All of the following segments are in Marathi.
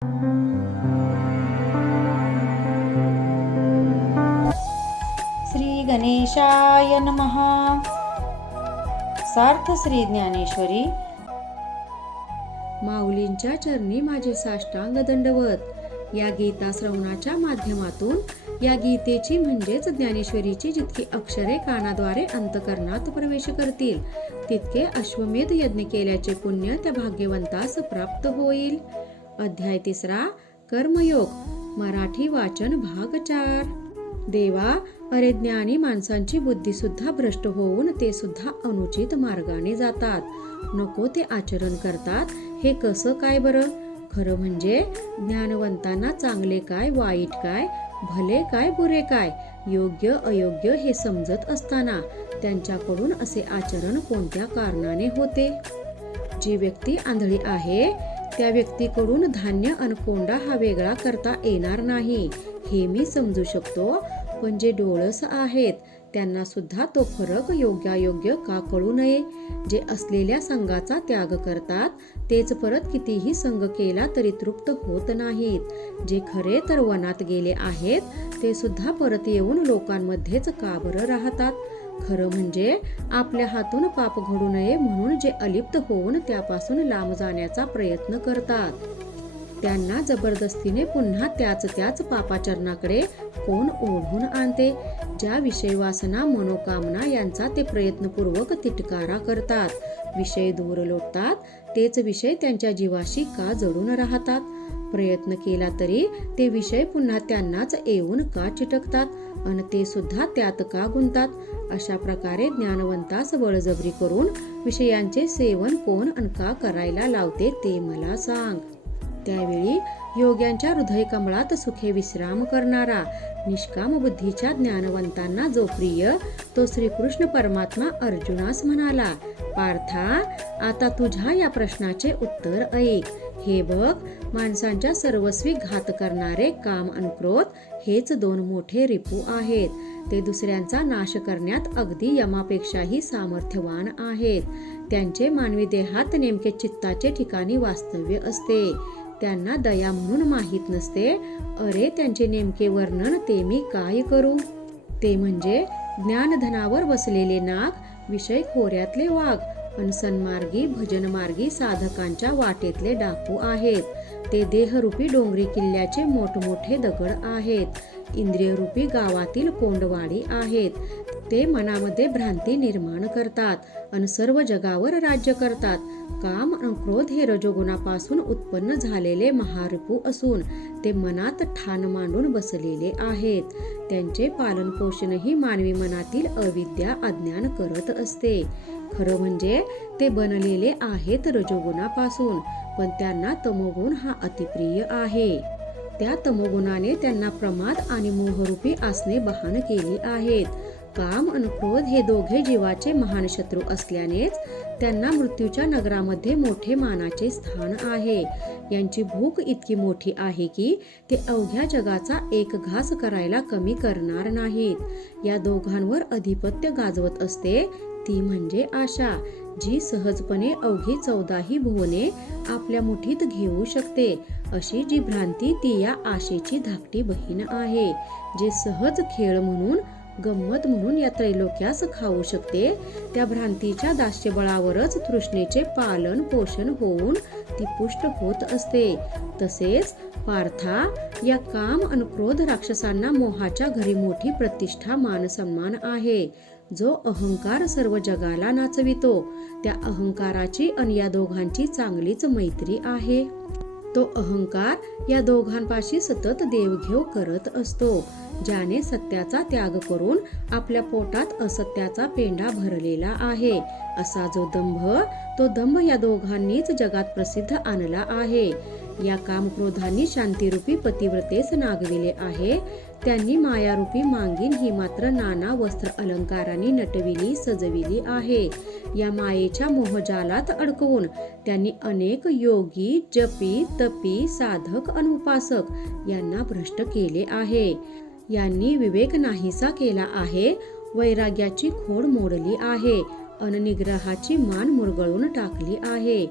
श्री गणेशाय नमः. सार्थ श्री ज्ञानेश्वरी. माऊलींच्या चरणी माझे साष्टांग दंडवत. या गीता श्रवणाच्या माध्यमातून या गीतेची म्हणजेच ज्ञानेश्वरीची जितकी अक्षरे कानाद्वारे अंतकरणात प्रवेश करतील तितके अश्वमेध यज्ञ केल्याचे पुण्य त्या भाग्यवंतास प्राप्त होईल. अध्याय 3 कर्मयोग. मराठी वाचन भाग 4. देवा, अरे ज्ञानी माणसांची बुद्धी सुद्धा भ्रष्ट होऊन ते सुद्धा अनुचित मार्गाने जातात. नको ते आचरण करतात. हे कसं काय बरं? खरं म्हणजे ज्ञानवंतांना चांगले काय, वाईट काय, भले काय, बुरे काय, योग्य अयोग्य हे समजत असताना त्यांच्याकडून असे आचरण कोणत्या कारणाने होते? जी व्यक्ती आंधळी आहे त्या व्यक्तीकडून धान्य अन कोंडा हा वेगळा करता येणार नाही हे मी समजू शकतो, पण जे डोळस आहेत त्यांना सुद्धा तो फरक योग्यायोग्य का कळू नये? जे असलेल्या संघाचा त्याग करतात तेच परत कितीही संघ केला तरी तृप्त होत नाहीत. जे खरे तर वनात गेले आहेत ते सुद्धा परत येऊन लोकांमध्येच का बरं राहतात? खरं म्हणजे आपल्या हातून पाप घडू नये म्हणून जे अलिप्त होऊन त्यापासून लांब जाण्याचा प्रयत्न करतात त्यांना जबरदस्तीने पुन्हा त्याच पापाचरणाकडे कोण ओढून आणते? ज्या विषय वासना, मनोकामना यांचा ते प्रयत्नपूर्वक तिटकारा करतात, विषय दूर लोटतात, तेच विषय त्यांच्या जीवाशी का जडून राहतात? प्रयत्न केला तरी ते विषय पुन्हा त्यांनाच येऊन का चिटकतात आणि ते सुद्धा त्यात का गुंतात? अशा प्रकारे ज्ञानवंतास बळजबरी करून विषयांचे सेवन कोण अन का करायला लावते ते मला सांग. त्यावेळी योग्यांच्या हृदय कमळात सुखे विश्राम करणारा निष्काम बुद्धीच्या ज्ञानवंतांना जो प्रिय तो श्रीकृष्ण परमात्मा अर्जुनास म्हणाला, पार्था, आता तुझ्या या प्रश्नाचे उत्तर ऐक. हे बघ, माणसांच्या सर्वस्वी घात करणारे काम अन क्रोध हेच 2 मोठे रिपू आहेत. ते दुसऱ्यांचा नाश करण्यात अगदी यमापेक्षाही सामर्थ्यवान आहेत. त्यांचे मानवी देहात नेमके चित्ताचे ठिकाणी वास्तव्य असते. त्यांना दया म्हणून माहीत नसते. अरे, त्यांचे नेमके वर्णन ते मी काय करू? ते म्हणजे ज्ञानधनावर बसलेले नाग, विषय खोऱ्यातले वाघ, अनसन्मार्गी भजनमार्गी साधकांच्या वाटेतले डाकू आहेत. ते देहरूपी डोंगरी किल्ल्याचे मोठमोठे दगड आहेत. इंद्रियरूपी गावातील कोंडवाडी आहेत. ते मनामध्ये भ्रांती निर्माण करतात आणि सर्व जगावर राज्य करतात. काम आणि क्रोध हे रजोगुणापासून उत्पन्न झालेले महारिपू असून ते मनात ठाण मांडून बसलेले आहेत. त्यांचे पालन पोषणही मानवी मनातील अविद्या अज्ञान करत असते. खरं म्हणजे ते बनलेले आहेत रजोगुणापासून, पण त्यांना तमोगुण हा अतिप्रिय आहे. त्या तमोगुणाने त्यांना प्रमाद आणि मोहरूपी आसने बहान केली आहेत. काम आणि क्रोध हे दोघे जीवाचे महान शत्रू असल्यानेच त्यांना मृत्यूच्या नगरामध्ये मोठे मानाचे स्थान आहे. यांची भूक इतकी मोठी आहे की ते अवघ्या जगाचा एक घास करायला कमी करणार नाहीत. या दोघांवर अधिपत्य गाजवत असते ती म्हणजे आशा, जी सहजपणे अवघी 14ही भुवने आपल्या मुठीत घेऊ शकते. अशी जी भ्रांती ती या आशेची धाकटी बहीण आहे, जे सहज खेळ म्हणून, गंमत म्हणून या त्रैलोक्यास खाऊ शकते. त्या भ्रांतीच्या दास्यबळावरच तृष्णेचे पालन पोषण होऊन ती पुष्ट होत असते. तसेच पार्था, या काम आणि क्रोध राक्षसांना मोहाच्या घरी मोठी प्रतिष्ठा, मान सन्मान आहे. जो अहंकार सर्व जगाला नाचवितो त्या अहंकाराची आणि या दोघांची चांगलीच मैत्री आहे. तो अहंकार या दोघांपाशी सतत देवघेव करत असतो. ज्याने सत्याचा त्याग करून आपल्या पोटात असत्याचा पेंडा भरलेला आहे, असा जो दंभ, तो दंभ या दोघांनीच जगात प्रसिद्ध आणला आहे. या कामक्रोधांनी शांतिरूपी पतिव्रतेस नागविले आहे. त्यांनी मायारूपी मांगीन ही मात्र नाना वस्त्र अलंकारांनी नटविली, सजविली आहे. या मायेच्या मोहजालात अडकवून त्यांनी अनेक योगी, जपी, तपी, साधक आणि उपासक यांना भ्रष्ट केले आहे. यांनी विवेक नाहीसा केला आहे. वैराग्याची खोड मोडली आहे. निग्रहाची मान मुरगळून टाकली आहे.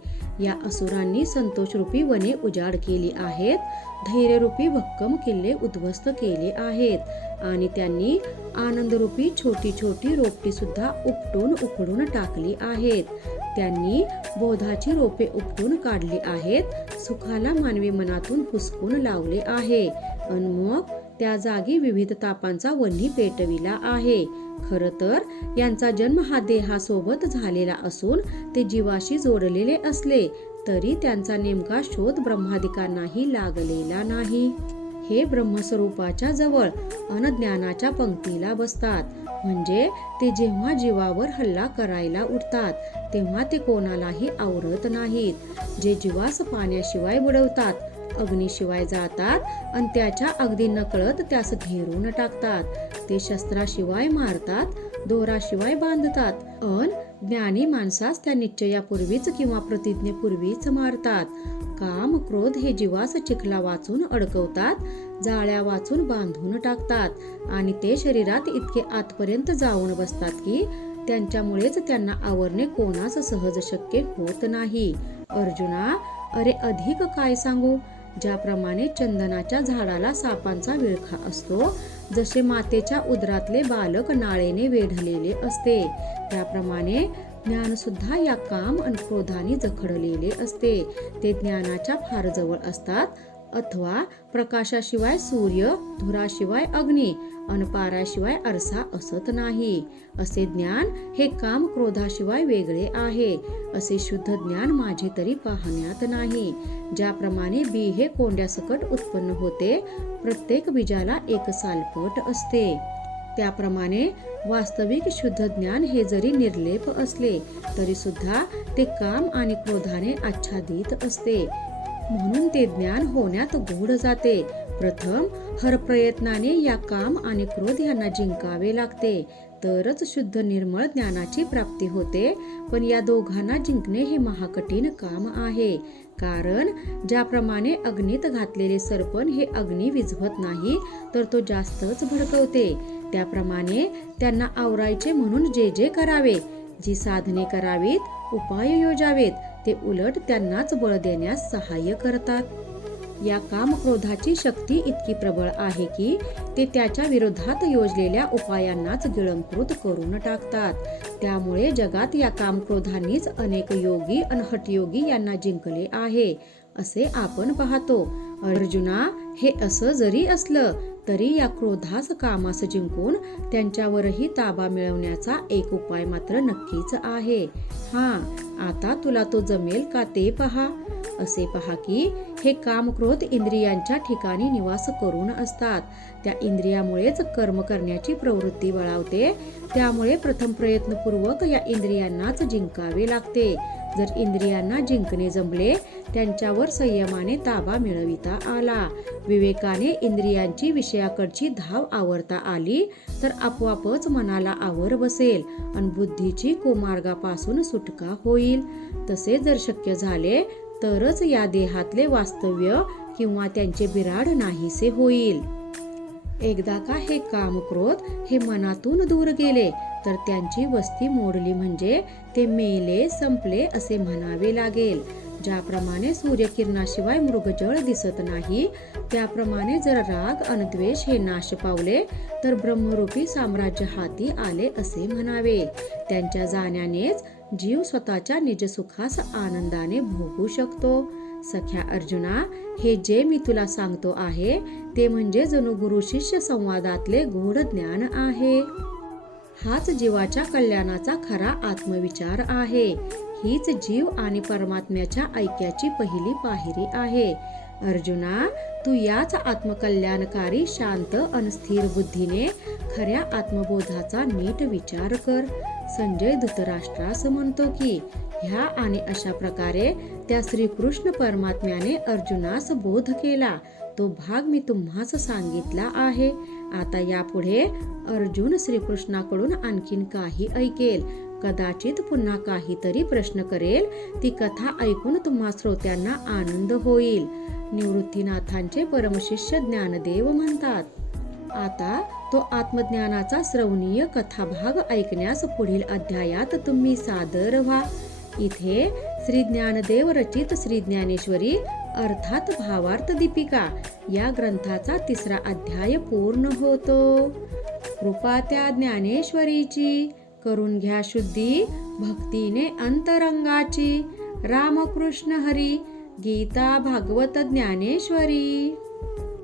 या असुरांनी संतोषरूपी वने उजाड केली आहेत, धैर्यरूपी भक्कम किल्ले उद्ध्वस्त केले आहेत आणि त्यांनी आनंदरूपी छोटी छोटी रोपटी सुद्धा उपटून उखडून टाकली आहेत. त्यांनी बोधाची रोपे उपटून काढली आहेत, सुखाला मानवी मनातून हुसकून लावले आहे आणि मग त्या जागी विविध तापांचा वन्ही पेटविला आहे. खरं तर यांचा जन्म हा देहासोबत झालेला असून ते जीवाशी जोडलेले असले तरी त्यांचा नेमका शोध ब्रह्मादिकांनाही लागलेला नाही. हे ब्रह्मस्वरूपाच्या जवळ अनज्ञानाच्या पंक्तीला बसतात. म्हणजे ते जेव्हा जीवावर हल्ला करायला उठतात तेव्हा ते कोणालाही आवरत नाहीत. जे जीवास पाण्याशिवाय बुडवतात, अग्नीशिवाय जातात आणि त्याच्या अगदी नकळत त्यास घेरून टाकतात. ते शस्त्राशिवाय मारतात, दोराशिवाय बांधतात अन ज्ञानी माणसास त्या निश्चयापूर्वीच किंवा प्रतिज्ञेपूर्वीच मारतात. काम क्रोध हे जीवास चिखला वाचून अडकवतात, जाळ्या वाचून बांधून टाकतात आणि ते शरीरात इतके आतपर्यंत जाऊन बसतात की त्यांच्यामुळेच त्यांना आवरणे कोणास सहज शक्य होत नाही. अर्जुना, अरे अधिक काय सांगू. ज्याप्रमाणे चंदनाच्या झाडाला सापांचा विळखा असतो, जसे मातेच्या उदरातले बालक नाळेने वेढलेले असते, त्याप्रमाणे ज्ञान सुद्धा या काम आणि क्रोधाने जखडलेले असते. ते ज्ञानाच्या फार जवळ असतात. अथवा प्रकाशाशिवाय सूर्य, धुराशिवाय अग्नी अन पाराशिवाय आरसा असत नाही. असे ज्ञान हे काम क्रोधाशिवाय वेगळे आहे. असे शुद्ध ज्ञान माझे तरी पाहण्यात नाही. ज्याप्रमाणे बी हे कोंड्यासकट उत्पन्न होते, प्रत्येक बीजाला एक सालपट असते, त्याप्रमाणे वास्तविक शुद्ध ज्ञान हे जरी निर्लेप असले तरी सुद्धा ते काम आणि क्रोधाने आच्छादित असते. म्हणून ते ज्ञान होण्यात गूढ जाते. प्रथम हर प्रयत्नाने या काम आणि क्रोध यांना जिंकावे लागते, तरच शुद्ध निर्मळ ज्ञानाची प्राप्ती होते. पण या दोघांना जिंकणे हे महाकठीण काम आहे. कारण ज्याप्रमाणे अग्नीत घातलेले सरपण हे अग्नी विझवत नाही तर तो जास्तच भडकवते, त्याप्रमाणे त्यांना आवरायचे म्हणून जे जे करावे, जी साधने करावीत, उपाय योजावेत, ते उलट त्यांनाच बळ देण्यास सहाय्य करतात. या काम क्रोधाची शक्ती इतकी प्रबळ आहे की ते त्याच्या विरोधात योजलेल्या उपायांनाच गिळंकृत करून टाकतात. त्यामुळे जगात या काम क्रोधांनीच अनेक योगी आणि हठयोगी यांना जिंकले आहे असे आपण पाहतो. अर्जुना, हे असं जरी असलं तरी या क्रोधास कामास जिंकून त्यांच्यावरही ताबा मिळवण्याचा एक उपाय मात्र नक्कीच आहे. आता तुला तो जमेल का ते पहा. असे पहा की हे काम क्रोध इंद्रियांच्या ठिकाणी निवास करून असतात. त्या इंद्रियामुळेच कर्म करण्याची प्रवृत्ती बळावते. त्यामुळे प्रथम प्रयत्नपूर्वक या इंद्रियांनाच जिंकावे लागते. जर इंद्रियांना जिंकणे जमले, त्यांच्यावर संयमाने ताबा मिळविता आला, विवेकाने इंद्रियांची विषयाकडची धाव आवरता आली, तर आपोआपच मनाला आवर बसेल आणि बुद्धीची कुमार्गापासून सुटका होईल. तसे जर शक्य झाले तरच या देहातले वास्तव्य किंवा त्यांचे बिराड नाहीसे होईल. एकदा का हे काम क्रोध हे मनातून दूर गेले तर त्यांची वस्ती मोडली म्हणजे ते मेले, संपले असे म्हणावे लागेल. ज्याप्रमाणे सूर्यकिरणाशिवाय मृगजळ दिसत नाही, त्याप्रमाणे जर राग आणि द्वेष हे नाश पावले तर ब्रह्मरूपी साम्राज्य हाती आले असे म्हणावे. त्यांच्या जाण्यानेच जीव स्वतःच्या निजसुखास आनंदाने भोगू शकतो. सख्या अर्जुना, हे जे मी तुला सांगतो आहे ते म्हणजे जणू गुरु शिष्य संवादातले गूढ ज्ञान आहे. हाच जीवाच्या कल्याणाचा खरा आत्मविचार आहे. हीच जीव आणि परमात्म्याच्या ऐक्याची पहिली पायरी आहे. अर्जुना, तू याच आत्मकल्याणकारी शांत आणि स्थिर बुद्धीने खऱ्या आत्मबोधाचा नीट विचार कर. संजय धृतराष्ट्रास म्हणतो की ह्या आणि अशा प्रकारे त्या श्रीकृष्ण परमात्म्याने अर्जुनास बोध केला. तो भाग मी तुम्हास सांगितला आहे. आता यापुढे अर्जुन श्रीकृष्णाकडून आणखीन काही ऐकेल. कदाचित पुन्हा काहीतरी प्रश्न करेल. ती कथा ऐकून तुम्हा श्रोत्यांना आनंद होईल. निवृत्तीनाथांचे परमशिष्य ज्ञानदेव म्हणतात, आता तो आत्मज्ञानाचा श्रवणीय कथाभाग ऐकण्यास पुढील अध्यायात तुम्ही सादर व्हा. इथे श्री ज्ञानदेव रचित श्री ज्ञानेश्वरी अर्थात भावार्थ दीपिका या ग्रंथाचा 3रा अध्याय पूर्ण होतो. कृपा त्या ज्ञानेश्वरीची, करून घ्या शुद्धी भक्तीने अंतरंगाची. रामकृष्ण हरी. गीता भागवत ज्ञानेश्वरी.